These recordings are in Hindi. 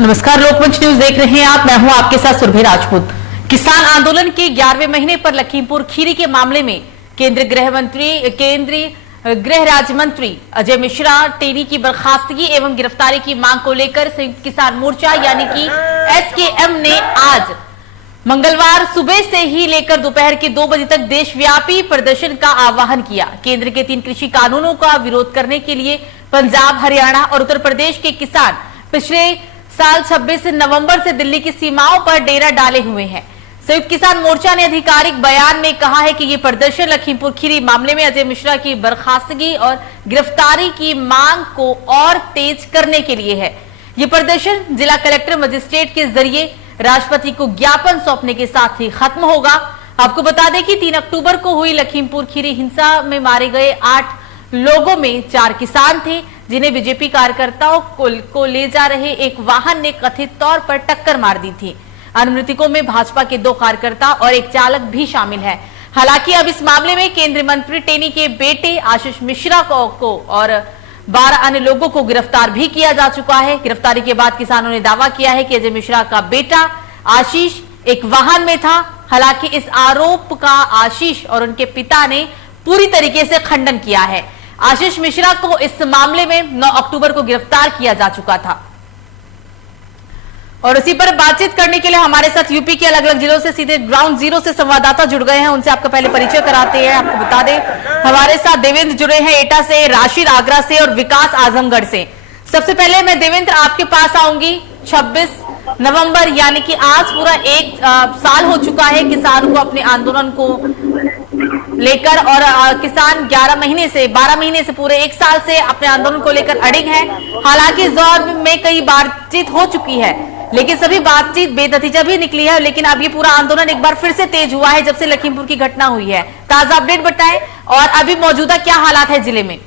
नमस्कार, लोकमंच न्यूज देख रहे हैं आप। मैं हूं आपके साथ सुरभि राजपूत। किसान आंदोलन के 11वें महीने पर लखीमपुर खीरी के मामले में केंद्रीय गृह राज्य मंत्री अजय मिश्रा टेनी की बर्खास्तगी एवं गिरफ्तारी की मांग को लेकर संयुक्त किसान मोर्चा यानी कि एसकेएम ने आज मंगलवार सुबह से ही लेकर दोपहर के 2 बजे तक देशव्यापी प्रदर्शन का आह्वान किया। केंद्र के 3 कृषि कानूनों का विरोध करने के लिए पंजाब, हरियाणा और उत्तर प्रदेश के किसान पिछले साल 26 नवंबर से दिल्ली की सीमाओं पर डेरा डाले हुए हैं। संयुक्त किसान मोर्चा ने आधिकारिक बयान में कहा है कि ये प्रदर्शन लखीमपुर खीरी मामले में अजय मिश्रा की बर्खास्तगी और गिरफ्तारी की मांग को और तेज करने के लिए है। ये प्रदर्शन जिला कलेक्टर मजिस्ट्रेट के जरिए राष्ट्रपति को ज्ञापन सौंपने के साथ ही खत्म होगा। आपको बता दें कि 3 अक्टूबर को हुई लखीमपुर खीरी हिंसा में मारे गए 8 लोगों में 4 किसान थे, जिन्हें बीजेपी कार्यकर्ताओं को ले जा रहे एक वाहन ने कथित तौर पर टक्कर मार दी थी। अन्य मृतकों में भाजपा के 2 कार्यकर्ता और एक चालक भी शामिल है। हालांकि अब इस मामले में केंद्रीय मंत्री टेनी के बेटे आशीष मिश्रा को और 12 अन्य लोगों को गिरफ्तार भी किया जा चुका है। गिरफ्तारी के बाद किसानों ने दावा किया है कि अजय मिश्रा का बेटा आशीष एक वाहन में था। हालांकि इस आरोप का आशीष और उनके पिता ने पूरी तरीके से खंडन किया है। आशीष मिश्रा को इस मामले में 9 अक्टूबर को गिरफ्तार किया जा चुका था। और इसी पर बातचीत करने के लिए हमारे साथ यूपी के अलग अलग जिलों से सीधे ग्राउंड जीरो से संवाददाता जुड़ गए हैं। उनसे आपका पहले परिचय कराते हैं। आपको बता दें, हमारे साथ देवेंद्र जुड़े हैं एटा से, राशिद आगरा से और विकास आजमगढ़ से। सबसे पहले मैं देवेंद्र आपके पास आऊंगी। 26 नवंबर यानी कि आज पूरा 1 साल हो चुका है किसानों को अपने आंदोलन को लेकर, और किसान 12 महीने से पूरे 1 साल से अपने आंदोलन को लेकर अड़िग है। हालांकि इस दौर में कई बातचीत हो चुकी है, लेकिन सभी बातचीत बेनतीजा भी निकली है। लेकिन अब ये पूरा आंदोलन एक बार फिर से तेज हुआ है जब से लखीमपुर की घटना हुई है। ताजा अपडेट बताएं और अभी मौजूदा क्या हालात है जिले में।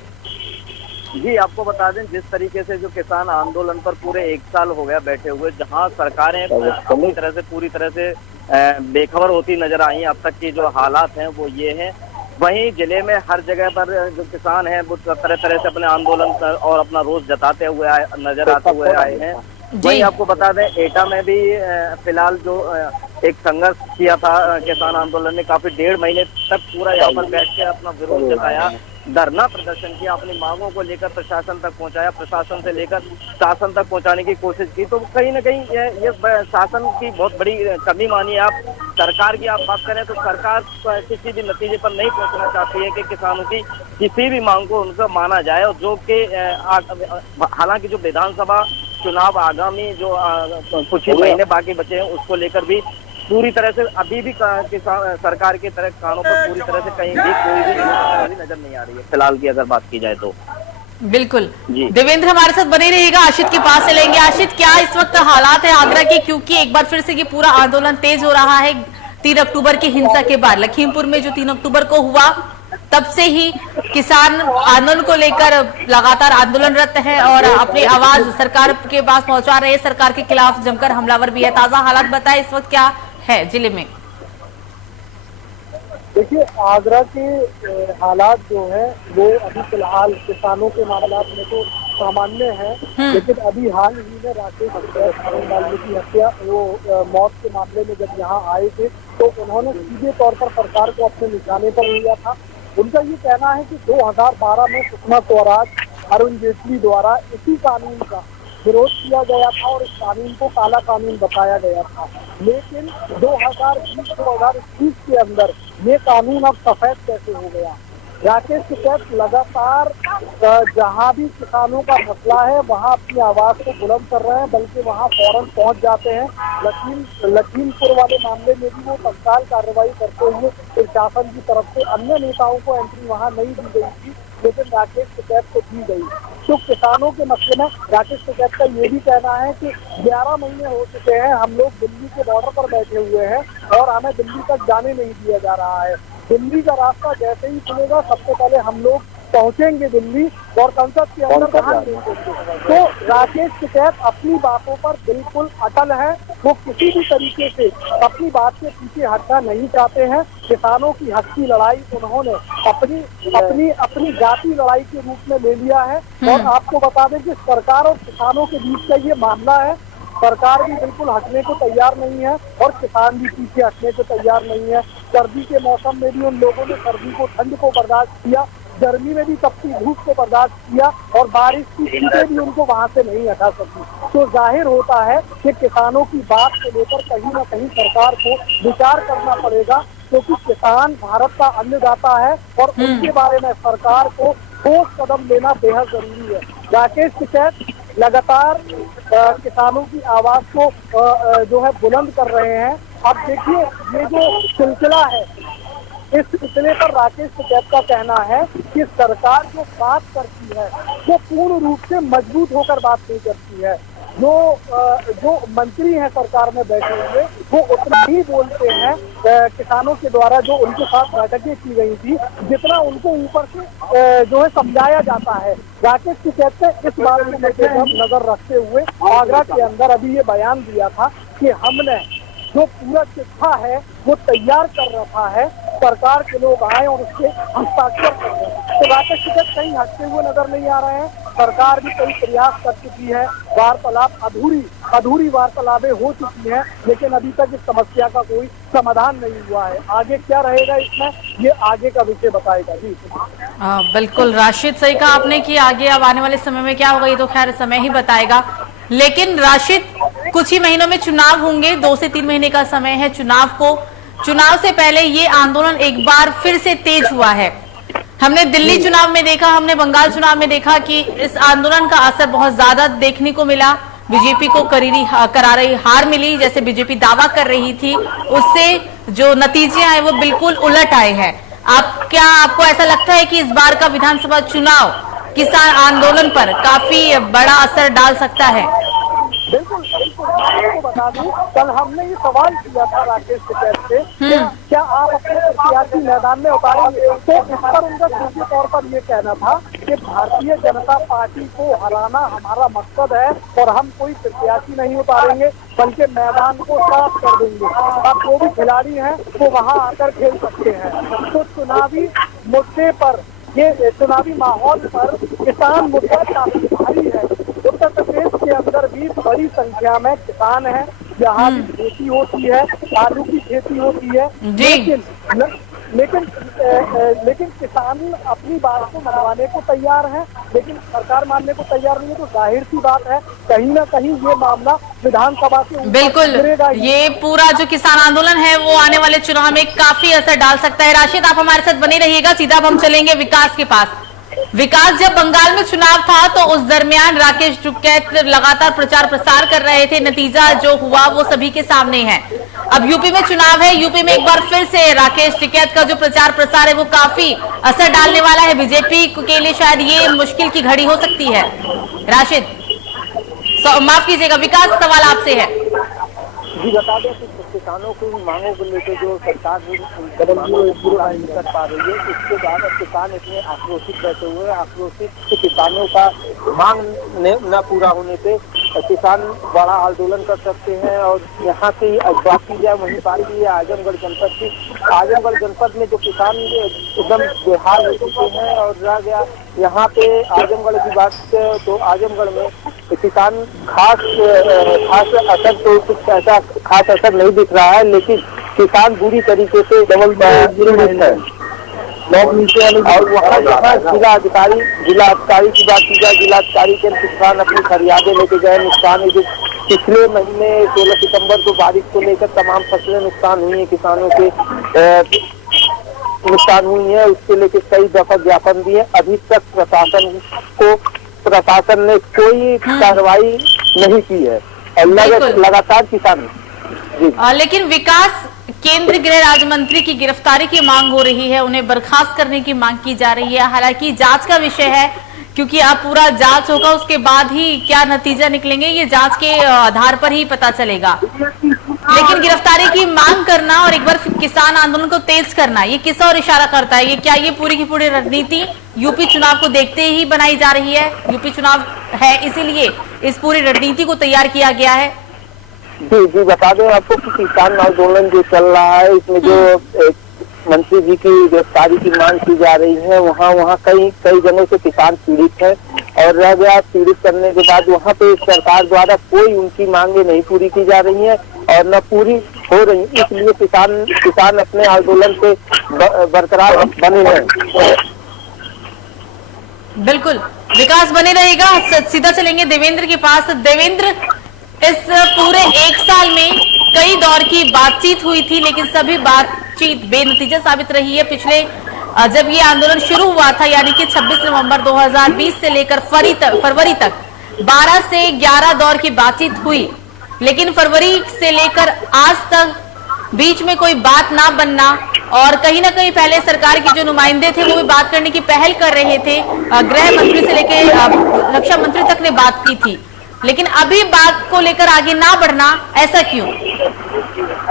जी, आपको बता दें, जिस तरीके से जो किसान आंदोलन पर पूरे 1 साल हो गया बैठे हुए, जहां सरकारें पूरी तरह से बेखबर होती नजर आई, अब तक की जो हालात हैं वो ये हैं। वहीं जिले में हर जगह पर जो किसान हैं वो तरह तरह से अपने आंदोलन और अपना रोष जताते हुए नजर आते हुए आए हैं। वहीं आपको बता दें, एटा में भी फिलहाल जो एक संघर्ष किया था किसान आंदोलन ने, काफी 1.5 महीने तक पूरा यहाँ पर बैठ के अपना विरोध जताया, धरना प्रदर्शन किया, अपनी मांगों को लेकर प्रशासन तक पहुंचाया, प्रशासन से लेकर शासन तक पहुंचाने की कोशिश की। तो कहीं ना कहीं ये शासन की बहुत बड़ी कमी मानी है। आप सरकार की आप बात करें तो सरकार किसी भी नतीजे पर नहीं पहुंचना चाहती है कि किसानों की किसी भी मांग को उनका माना जाए। और जो कि हालांकि जो विधानसभा चुनाव आगामी जो कुछ ही महीने बाकी बचे हैं, उसको लेकर भी पूरी तरह से अभी भी किसान सरकार के तरह कानों पर पूरी तरह से कहीं भी कोई भी नजर नहीं आ रही है फिलहाल की अगर बात की जाए तो। बिल्कुल देवेंद्र हमारे साथ बने रहिएगा। आशित के पास से लेंगे। आशित, क्या इस वक्त हालात है आगरा के, क्योंकि एक बार फिर से ये पूरा आंदोलन तेज हो रहा है 3 अक्टूबर की हिंसा के बाद। लखीमपुर में जो 3 अक्टूबर को हुआ, तब से ही किसान आंदोलन को लेकर लगातार आंदोलनरत है और अपनी आवाज सरकार के पास पहुंचा रहे हैं। सरकार के खिलाफ जमकर हमलावर भी है। ताजा हालात बताए इस वक्त क्या है जिले में। देखिए, आगरा के हालात जो है वो अभी फिलहाल किसानों के मामलात में तो सामान्य है, लेकिन अभी हाल ही में राकेश डालने की हत्या वो मौत के मामले में जब यहाँ आए थे तो उन्होंने सीधे तौर पर सरकार को अपने निशाने पर लिया था। उनका ये कहना है कि 2012 में सुषमा स्वराज, अरुण जेटली द्वारा इसी कानून का विरोध किया गया था और इस कानून को काला कानून बताया गया था। लेकिन 2020-2021 के अंदर ये कानून अब सफेद कैसे हो गया। राकेश टिकैत लगातार जहां भी किसानों का मसला है वहां अपनी आवाज को बुलंद कर रहे हैं, बल्कि वहां फौरन पहुंच जाते हैं। लखीमपुर वाले मामले में भी वो तत्काल कार्रवाई करते हुए प्रशासन की तरफ से अन्य नेताओं को एंट्री वहां नहीं दी गई थी, लेकिन राकेश टिकैत को दी गई। तो किसानों के मसले में राकेश टिकैत का ये भी कहना है कि 11 महीने हो चुके हैं, हम लोग दिल्ली के बॉर्डर पर बैठे हुए हैं और हमें दिल्ली तक जाने नहीं दिया जा रहा है। दिल्ली का रास्ता जैसे ही खुलेगा सबसे पहले हम लोग पहुंचेंगे दिल्ली और संसद के अंदर बाहर नहीं पहुंचेंगे। तो राकेश टिकैत अपनी बातों पर बिल्कुल अटल है। वो किसी भी तरीके से अपनी बात के पीछे हटना नहीं चाहते हैं। किसानों की हक की लड़ाई उन्होंने अपनी जाति लड़ाई के रूप में ले लिया है। और आपको बता दें कि सरकार और किसानों के बीच का ये मामला है सरकार भी बिल्कुल हटने को तैयार नहीं है और किसान भी पीछे हटने को तैयार नहीं है। सर्दी के मौसम में भी उन लोगों ने सर्दी को, ठंड को बर्दाश्त किया, गर्मी में भी तपती धूप को बर्दाश्त किया और बारिश की छींटें भी उनको वहां से नहीं हटा सकी। तो जाहिर होता है कि किसानों की बात को लेकर कहीं ना कहीं सरकार को विचार करना पड़ेगा, क्योंकि किसान भारत का अन्नदाता है और उनके बारे में सरकार को ठोस कदम लेना बेहद जरूरी है। राकेश टिकैत लगातार किसानों की आवाज को जो है बुलंद कर रहे हैं। अब देखिए, ये जो सिलसिला है, इस सिलसिले पर राकेश टिकैत का कहना है कि सरकार जो बात करती है वो पूर्ण रूप से मजबूत होकर बात नहीं करती है। जो मंत्री हैं सरकार में बैठे हुए, वो उतना ही बोलते हैं किसानों के द्वारा जो उनके साथ बैठकें की गई थी, जितना उनको ऊपर से जो है समझाया जाता है। राकेश टिकैत ने इस बात को नजर रखते हुए आगरा के अंदर अभी ये बयान दिया था कि हमने जो पूरा चिट्ठा है वो तैयार कर रखा है, सरकार के लोग आए और उसके हस्ताक्षर कर रहे हैं। तो राकेश टिकैत कहीं हटते हुए नजर नहीं आ रहे हैं। सरकार भी कई प्रयास कर चुकी है, वार्तालाप अधूरी वार्तालापें हो चुकी हैं, लेकिन अभी तक इस समस्या का कोई समाधान नहीं हुआ है। आगे क्या रहेगा इसमें, ये आगे का विषय बताएगा। जी बिल्कुल राशिद, सही कहा आपने कि आगे अब आने वाले समय में क्या होगा ये तो खैर समय ही बताएगा। लेकिन राशिद, कुछ ही महीनों में चुनाव होंगे, 2 से 3 महीने का समय है चुनाव से पहले ये आंदोलन एक बार फिर से तेज हुआ है। हमने दिल्ली चुनाव में देखा, हमने बंगाल चुनाव में देखा कि इस आंदोलन का असर बहुत ज्यादा देखने को मिला। बीजेपी को करारी हार मिली, जैसे बीजेपी दावा कर रही थी, उससे जो नतीजे आए वो बिल्कुल उलट आए हैं। आपको ऐसा लगता है कि इस बार का विधानसभा चुनाव किसान आंदोलन पर काफी बड़ा असर डाल सकता है? बिल्कुल आपको बता दूं, कल हमने ये सवाल किया था राकेश टिकैत से, क्या आप अपने प्रत्याशी मैदान में उतारेंगे? तो इस पर उनका सीधे तौर पर ये कहना था कि भारतीय जनता पार्टी को हराना हमारा मकसद है और हम कोई प्रत्याशी नहीं उतारेंगे, बल्कि मैदान को साफ कर देंगे। अब जो भी खिलाड़ी हैं वो वहाँ आकर खेल सकते हैं। तो चुनावी मुद्दे पर, ये चुनावी माहौल पर किसान मुद्दा काफी भारी है। उत्तर प्रदेश के अंदर भी बड़ी संख्या में किसान हैं, यहाँ भी खेती होती है, आलू की खेती होती है, लेकिन किसान अपनी बात को मनवाने को तैयार है, लेकिन सरकार मानने को तैयार नहीं है। तो जाहिर सी बात है, कहीं ना कहीं ये मामला विधानसभा के बिल्कुल ये पूरा जो किसान आंदोलन है वो आने वाले चुनाव में काफी असर डाल सकता है। राशिद, आप हमारे साथ बने रहिएगा। सीधा अब हम चलेंगे विकास के पास। विकास, जब बंगाल में चुनाव था तो उस दरमियान राकेश टिकैत लगातार प्रचार प्रसार कर रहे थे, नतीजा जो हुआ वो सभी के सामने है। अब यूपी में चुनाव है, यूपी में एक बार फिर से राकेश टिकैत का जो प्रचार प्रसार है वो काफी असर डालने वाला है। बीजेपी के लिए शायद ये मुश्किल की घड़ी हो सकती है। राशिद, माफ कीजिएगा, विकास सवाल आपसे है। जी बता दें कि किसानों की मांगों को लेकर जो सरकार कदम पूरा नहीं कर पा रही है, इसके बाद अब किसान इसमें आक्रोशित बैठे हुए हैं। आक्रोशित किसानों का मांग न पूरा होने पे किसान बड़ा आंदोलन कर सकते हैं। और यहाँ से बात की जाए वहीं बात की है आजमगढ़ जनपद की। आजमगढ़ जनपद में जो किसान एकदम बेहाल हो चुके हैं और रह गया। यहाँ पे आजमगढ़ की बात तो आजमगढ़ में किसान खास असर तो कुछ ऐसा खास असर नहीं दिख रहा है, लेकिन किसान बुरी तरीके से डबल है। और वहाँ जिला अधिकारी की बात की जाए, जिला अधिकारी के किसान अपनी फरियादें लेके गए। नुकसान जो पिछले महीने 16 सितंबर को बारिश को लेकर तमाम फसलें नुकसान हुई है, किसानों के नुकसान हुई है, उसके लेकर कई दफा ज्ञापन दिए। अभी तक प्रशासन ने कोई कार्रवाई नहीं की है और लगातार किसान लेकिन विकास, केंद्रीय गृह राज्य मंत्री की गिरफ्तारी की मांग हो रही है, उन्हें बर्खास्त करने की मांग की जा रही है। हालांकि जांच का विषय है, क्योंकि अब पूरा जांच होगा, उसके बाद ही क्या नतीजा निकलेंगे ये जांच के आधार पर ही पता चलेगा। लेकिन गिरफ्तारी की मांग करना और एक बार किसान आंदोलन को तेज करना, ये किस और इशारा करता है? ये क्या ये पूरी की पूरी रणनीति यूपी चुनाव को देखते ही बनाई जा रही है? यूपी चुनाव है इसीलिए इस पूरी रणनीति को तैयार किया गया है। जी बता दें आपको कि किसान आंदोलन जो चल रहा है, इसमें जो मंत्री जी की गिरफ्तारी की मांग की जा रही है, वहाँ कई जगहों से किसान पीड़ित है और रह गया पीड़ित करने के बाद, वहाँ पे सरकार द्वारा कोई उनकी मांगे नहीं पूरी की जा रही है और न पूरी हो रही, इसलिए किसान अपने आंदोलन पे बरकरार बने हैं। बिल्कुल, विकास बने रहेगा। सीधा चलेंगे देवेंद्र के पास। देवेंद्र, इस पूरे एक साल में कई दौर की बातचीत हुई थी, लेकिन सभी बातचीत बेनतीजा साबित रही है। पिछले जब ये आंदोलन शुरू हुआ था, यानी कि 26 नवंबर 2020 से लेकर फरवरी तक 12 से 11 दौर की बातचीत हुई, लेकिन फरवरी से लेकर आज तक बीच में कोई बात ना बनना, और कहीं ना कहीं पहले सरकार के जो नुमाइंदे थे वो भी बात करने की पहल कर रहे थे। गृह मंत्री से लेकर रक्षा मंत्री तक ने बात की थी, लेकिन अभी बात को लेकर आगे ना बढ़ना, ऐसा क्यों?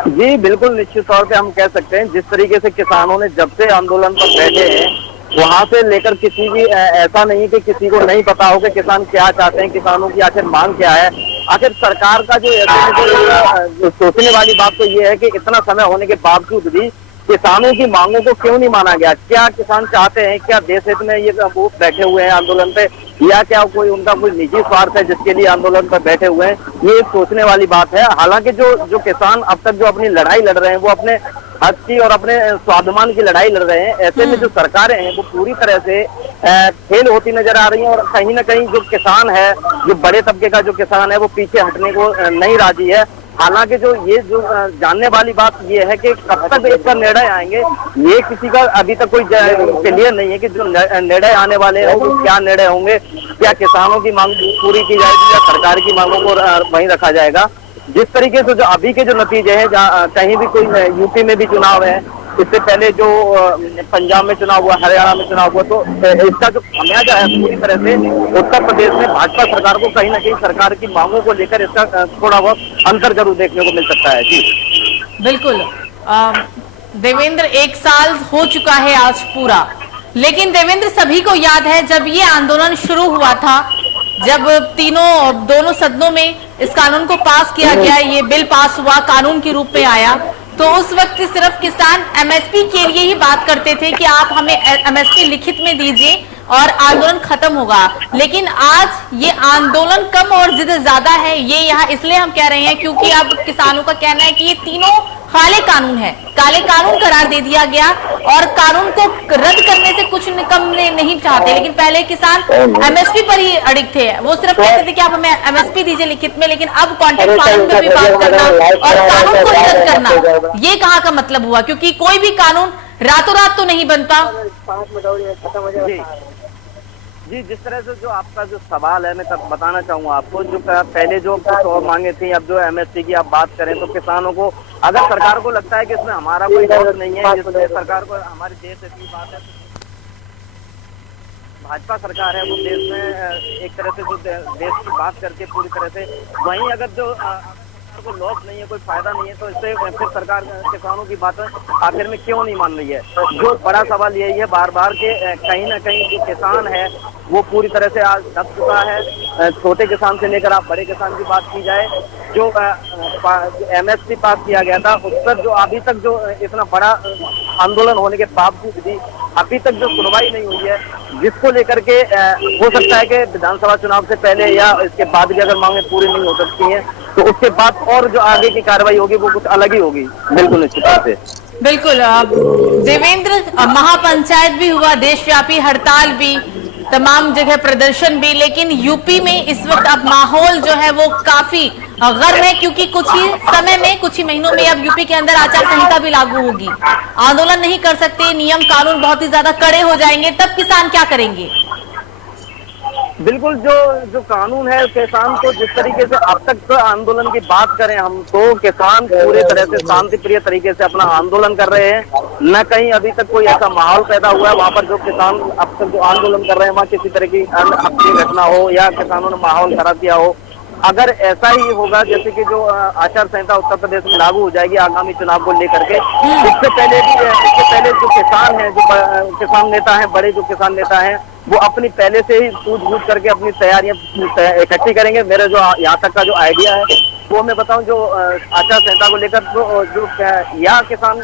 जी बिल्कुल, निश्चित तौर पे हम कह सकते हैं जिस तरीके से किसानों ने जब से आंदोलन पर बैठे हैं, वहां से लेकर किसी भी ऐसा नहीं कि किसी को नहीं पता हो कि किसान क्या चाहते हैं, किसानों की आखिर मांग क्या है। आखिर सरकार का जो सोचने वाली बात तो ये है कि इतना समय होने के बावजूद भी किसानों की मांगों को क्यों नहीं माना गया। क्या किसान चाहते हैं, क्या देश हित में ये वो बैठे हुए हैं आंदोलन पे, या क्या कोई उनका कोई निजी स्वार्थ है जिसके लिए आंदोलन पर बैठे हुए हैं, ये सोचने वाली बात है। हालांकि जो किसान अब तक जो अपनी लड़ाई लड़ रहे हैं वो अपने हक की और अपने स्वाभिमान की लड़ाई लड़ रहे हैं। ऐसे में जो सरकारें हैं वो पूरी तरह से फेल होती नजर आ रही हैं, और कहीं ना कहीं जो किसान है, जो बड़े तबके का जो किसान है, वो पीछे हटने को नहीं राजी है। हालांकि जो जानने वाली बात ये है कि कब तक इसका निर्णय आएंगे, ये किसी का अभी तक कोई क्लियर नहीं है कि जो निर्णय आने वाले हैं वो क्या निर्णय होंगे। क्या किसानों की मांग पूरी की जाएगी या सरकार की मांगों को वहीं रखा जाएगा। जिस तरीके से जो अभी के जो नतीजे हैं, कहीं भी कोई यूपी में भी चुनाव है, इससे पहले जो पंजाब में चुनाव हुआ, हरियाणा में चुनाव हुआ, तो इसका जो खामियाजा है पूरी तरह से उत्तर प्रदेश में भाजपा सरकार को कहीं ना कहीं सरकार की मांगों को लेकर इसका थोड़ा बहुत अंतर जरूर देखने को मिल सकता है। जी बिल्कुल देवेंद्र, एक साल हो चुका है आज पूरा, लेकिन देवेंद्र सभी को याद है जब ये आंदोलन शुरू हुआ था, जब दोनों सदनों में इस कानून को पास किया गया, ये बिल पास हुआ, कानून के रूप में आया, तो उस वक्त सिर्फ किसान एमएसपी के लिए ही बात करते थे कि आप हमें एमएसपी लिखित में दीजिए और आंदोलन खत्म होगा। लेकिन आज ये आंदोलन कम और जिद ज्यादा है। ये यहाँ इसलिए हम कह रहे हैं क्योंकि अब किसानों का कहना है कि ये तीनों काले कानून है, काले कानून करार दे दिया गया, और कानून को रद्द करने से कुछ कम नहीं चाहते। लेकिन पहले किसान एमएसपी पर ही अड़िग थे, वो सिर्फ कहते थे कि आप हमें एमएसपी दीजिए लिखित में, लेकिन अब कॉन्ट्रैक्ट फार्मिंग पर भी बात करना और कानून को रद्द करना, ये कहाँ का मतलब हुआ? क्योंकि कोई भी कानून रातों रात तो नहीं बनता। जी, जिस तरह से जो आपका जो सवाल है, मैं तब बताना चाहूंगा आपको, जो पहले जो कुछ और मांगे थी, अब जो एमएसपी की आप बात करें तो किसानों को, अगर सरकार को लगता है कि इसमें हमारा कोई दोष नहीं है, जिसमें सरकार को हमारे देश की बात है, भाजपा सरकार है वो देश में एक तरह से जो देश की बात करके पूरी तरह से, वहीं अगर जो को लॉस नहीं है, कोई फायदा नहीं है, तो इससे फिर सरकार किसानों की बात आखिर में क्यों नहीं मान रही है। जो बड़ा सवाल यही है बार बार के कहीं ना कहीं जो किसान है वो पूरी तरह से आज दब चुका है। छोटे किसान से लेकर आप बड़े किसान की बात की जाए, जो एमएसपी पास किया गया था उस पर जो अभी तक जो इतना बड़ा आंदोलन होने के बावजूद भी अभी तक जो सुनवाई नहीं हुई है, जिसको लेकर के हो सकता है कि विधानसभा चुनाव से पहले या इसके बाद भी अगर मांगे पूरी नहीं हो सकती हैं तो उसके बाद और जो आगे की कार्रवाई होगी वो कुछ अलग ही होगी। बिल्कुल निश्चित तौर से। बिल्कुल देवेंद्र, महापंचायत भी हुआ, देशव्यापी हड़ताल भी, तमाम जगह प्रदर्शन भी, लेकिन यूपी में इस वक्त अब माहौल जो है वो काफी गर्म है, क्योंकि कुछ ही समय में, कुछ ही महीनों में अब यूपी के अंदर आचार संहिता भी लागू होगी। आंदोलन नहीं कर सकते, नियम कानून बहुत ही ज्यादा कड़े हो जाएंगे, तब किसान क्या करेंगे? बिल्कुल, जो कानून है, किसान को जिस तरीके से अब तक तो आंदोलन की बात करें हम, तो किसान पूरी तरह से शांति प्रिय तरीके से अपना आंदोलन कर रहे हैं। न कहीं अभी तक कोई ऐसा माहौल पैदा हुआ है वहां पर जो किसान अब तक जो आंदोलन कर रहे हैं वहाँ किसी तरह की अपनी घटना हो या किसानों ने माहौल खराब किया हो। अगर ऐसा ही होगा जैसे कि जो आचार संहिता उत्तर प्रदेश में लागू हो जाएगी आगामी चुनाव को लेकर के, इससे पहले जो किसान हैं, जो किसान नेता हैं, बड़े जो किसान नेता हैं, वो अपनी पहले से ही सूझबूझ करके अपनी तैयारियां इकट्ठी करेंगे। मेरा जो यहाँ तक का जो आइडिया है वो मैं बताऊं जो आचार संहिता को लेकर जो या किसान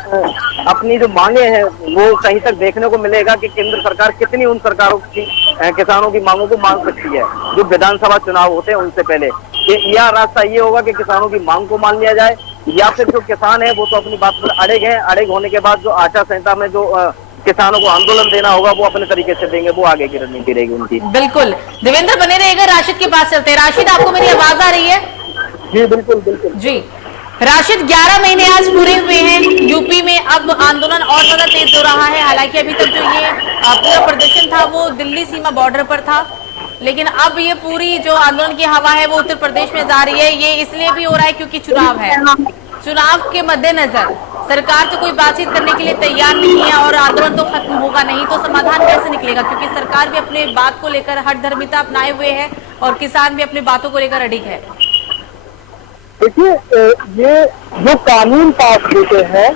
अपनी जो मांगे हैं वो कहीं तक देखने को मिलेगा कि केंद्र सरकार कितनी उन सरकारों की किसानों की मांगों को मान सकती है जो विधानसभा चुनाव होते हैं उनसे पहले। या रास्ता ये होगा कि किसानों की मांग को मान लिया जाए, या फिर जो किसान है वो तो अपनी बात पर अड़े हैं, अड़े होने के बाद जो आचार संहिता में जो किसानों को आंदोलन देना होगा वो अपने तरीके से देंगे, वो आगे की रणनीति रहेगी उनकी। बिल्कुल देवेंद्र बने रहेगा। राशिद के पास चलते हैं। राशिद, आपको मेरी आवाज आ रही है? जी बिल्कुल बिल्कुल जी राशिद, 11 महीने आज पूरे हुए हैं यूपी में। अब आंदोलन और ज्यादा तेज हो रहा है। हालांकि अभी तक जो ये पूरा प्रदर्शन था वो दिल्ली सीमा बॉर्डर पर था, लेकिन अब ये पूरी जो आंदोलन की हवा है वो उत्तर प्रदेश में जा रही है। ये इसलिए भी हो रहा है क्योंकि चुनाव है। चुनाव के मद्देनजर सरकार तो कोई बातचीत करने के लिए तैयार नहीं है और आंदोलन तो खत्म होगा नहीं, तो समाधान कैसे निकलेगा? क्योंकि सरकार भी अपने बात को लेकर हठधर्मिता अपनाए हुए है और किसान भी अपनी बातों को लेकर अडिग है। देखिए, ये जो कानून पास होते हैं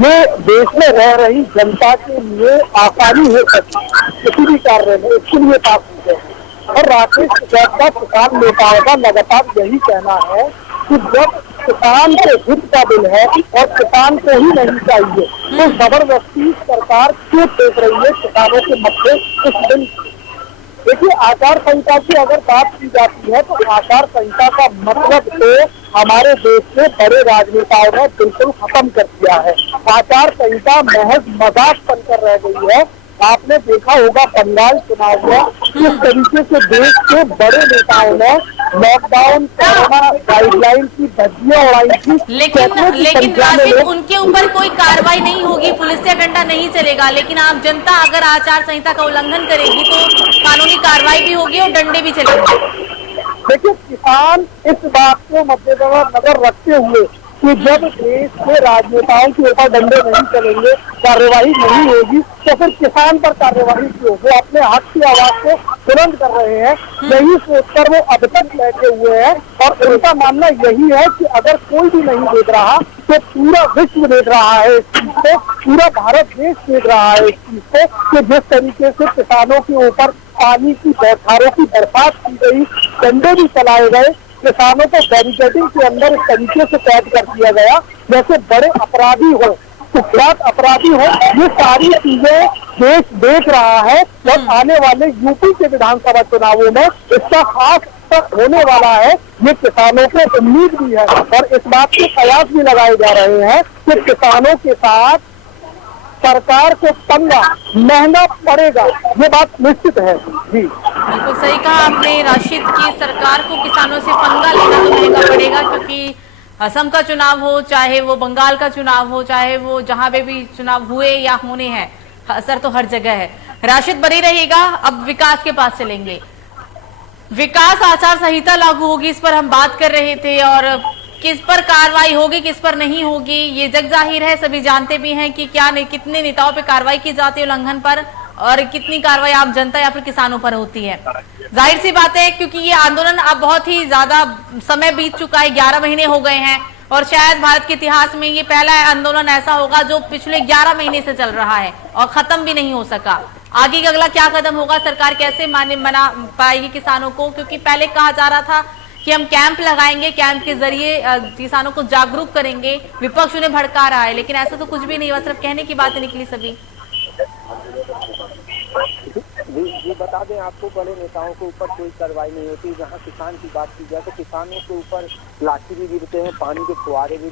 ये देश में रह रही जनता के लिए आसानी हो सकती है किसी भी कार्य में, इसके लिए पास होते हैं। और राकेश टिकैत का किसान नेताओं का लगातार यही कहना है कि जब किसान के हित का बिल है और किसान को ही नहीं चाहिए तो जबरदस्ती सरकार क्यों फेंक रही है किसानों के मत्थे इस बिल। देखिए, आचार संहिता की अगर बात की जाती है तो आचार संहिता का मतलब तो हमारे देश के बड़े राजनेताओं ने बिल्कुल खत्म कर दिया है। आचार संहिता महज मजाक बनकर रह गई है। आपने देखा होगा बंगाल चुनाव में किस तरीके से देश के बड़े नेताओं ने लॉकडाउन कोरोना गाइडलाइन की धज्जियां उड़ाई थी। लेकिन राशिद, उनके ऊपर कोई कार्रवाई नहीं होगी, पुलिस से डंडा नहीं चलेगा, लेकिन आम जनता अगर आचार संहिता का उल्लंघन करेगी तो कानूनी कार्रवाई भी होगी और डंडे भी चलेंगे। देखिए, किसान इस बात को मद्देनजर रखते हुए कि जब देश के राजनेताओं के ऊपर डंडे नहीं चलेंगे, कार्यवाही नहीं होगी, तो फिर किसान पर कार्यवाही क्यों? वो अपने हक की आवाज को बुलंद कर रहे हैं, यही सोचकर वो अब तक बैठे हुए हैं। और उनका मानना यही है कि अगर कोई भी नहीं देख रहा तो पूरा विश्व देख रहा है इस चीज को, पूरा भारत देश देख रहा है इस चीज को कि जिस तरीके से किसानों के ऊपर पानी की बौछारों की बरसात की गई, डंडे भी चलाए गए, किसानों को बैरिकेडिंग के अंदर इस तरीके से कैद कर दिया गया जैसे बड़े अपराधी हो, कुख्यात अपराधी हो। ये सारी चीजें देश देख रहा है और आने वाले यूपी के विधानसभा चुनावों में इसका खास होने वाला है। ये किसानों को उम्मीद भी है और इस बात के कयास भी लगाए जा रहे हैं कि किसानों के साथ सरकार को पंगा महंगा पड़ेगा, ये बात निश्चित है। जी बिल्कुल सही कहा आपने राशिद, की सरकार को किसानों से पंगा लेना तो महंगा पड़ेगा, क्योंकि असम का चुनाव हो, चाहे वो बंगाल का चुनाव हो, चाहे वो जहां पे भी चुनाव हुए या होने हैं, असर तो हर जगह है। राशिद बने रहिएगा। अब विकास के पास चलेंगे। विकास आचार संहिता लागू होगी, इस पर हम बात कर रहे थे, और किस पर कार्रवाई होगी किस पर नहीं होगी ये जग जाहिर है। सभी जानते भी हैं कि क्या कितने नेताओं पे कार्रवाई की जाती है उल्लंघन पर और कितनी कार्रवाई आम जनता या फिर किसानों पर होती है। जाहिर सी बात है क्योंकि ये आंदोलन अब बहुत ही ज्यादा समय बीत चुका है, 11 महीने हो गए हैं और शायद भारत के इतिहास में ये पहला आंदोलन ऐसा होगा जो पिछले 11 महीने से चल रहा है और खत्म भी नहीं हो सका। आगे का अगला क्या कदम होगा, सरकार कैसे मना पाएगी किसानों को, क्योंकि पहले कहा जा रहा था कि हम कैंप लगाएंगे, कैंप के जरिए किसानों को जागरूक करेंगे, विपक्ष उन्हें भड़का रहा है, लेकिन ऐसा तो कुछ भी नहीं हुआ, सिर्फ कहने की बातें निकली सभी। ये बता दें आपको, बड़े नेताओं के ऊपर कोई कार्रवाई नहीं होती। जहाँ किसान की बात की जाए तो किसानों के ऊपर लाठी भी गिरते हैं, पानी के फुहारे भी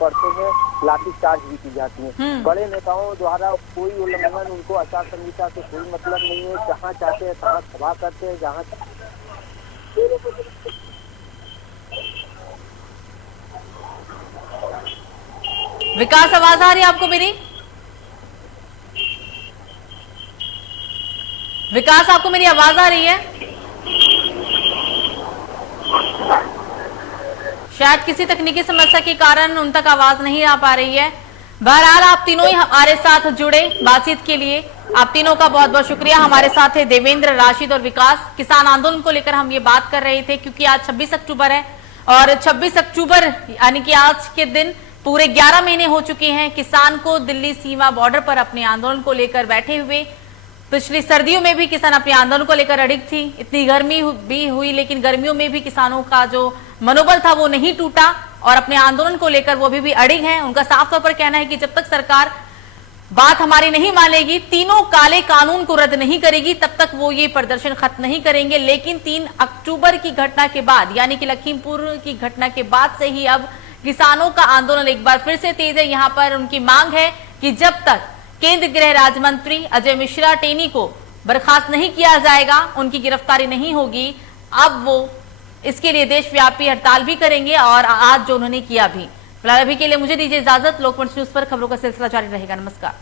पड़ते हैं, लाठी चार्ज भी की जाती है। बड़े नेताओं द्वारा कोई उल्लंघन, उनको आचार संहिता से कोई मतलब नहीं है। जहाँ चाहते हैं तहाँ सभा करते हैं, जहाँ विकास आवाज आ रही है आपको मेरी? विकास आपको मेरी आवाज आ रही है? शायद किसी तकनीकी समस्या के कारण उन तक आवाज नहीं आ पा रही है। बहरहाल आप तीनों ही हमारे साथ जुड़े बातचीत के लिए, आप तीनों का बहुत बहुत शुक्रिया। हमारे साथ है देवेंद्र, राशिद और विकास। किसान आंदोलन को लेकर हम ये बात कर रहे थे क्योंकि आज 26 अक्टूबर है और 26 अक्टूबर यानी कि आज के दिन पूरे 11 महीने हो चुके हैं किसान को दिल्ली सीमा बॉर्डर पर अपने आंदोलन को लेकर बैठे हुए। पिछली सर्दियों में भी किसान अपने आंदोलन को लेकर अडिग थी, इतनी गर्मी भी हुई, लेकिन गर्मियों में भी किसानों का जो मनोबल था वो नहीं टूटा और अपने आंदोलन को लेकर वो अभी भी अड़िग हैं। उनका साफ तौर पर कहना है कि जब तक सरकार बात हमारी नहीं मानेगी, तीनों काले कानून को रद्द नहीं करेगी, तब तक वो ये प्रदर्शन खत्म नहीं करेंगे। लेकिन 3 अक्टूबर की घटना के बाद, यानी कि लखीमपुर की घटना के बाद से ही अब किसानों का आंदोलन एक बार फिर से तेज है। यहां पर उनकी मांग है कि जब तक केंद्र गृह राज्य मंत्री अजय मिश्रा टेनी को बर्खास्त नहीं किया जाएगा, उनकी गिरफ्तारी नहीं होगी, अब वो इसके लिए देशव्यापी हड़ताल भी करेंगे और आज जो उन्होंने किया भी। फिलहाल अभी के लिए मुझे दीजिए इजाजत। लोकमंच न्यूज पर खबरों का सिलसिला जारी रहेगा। नमस्कार।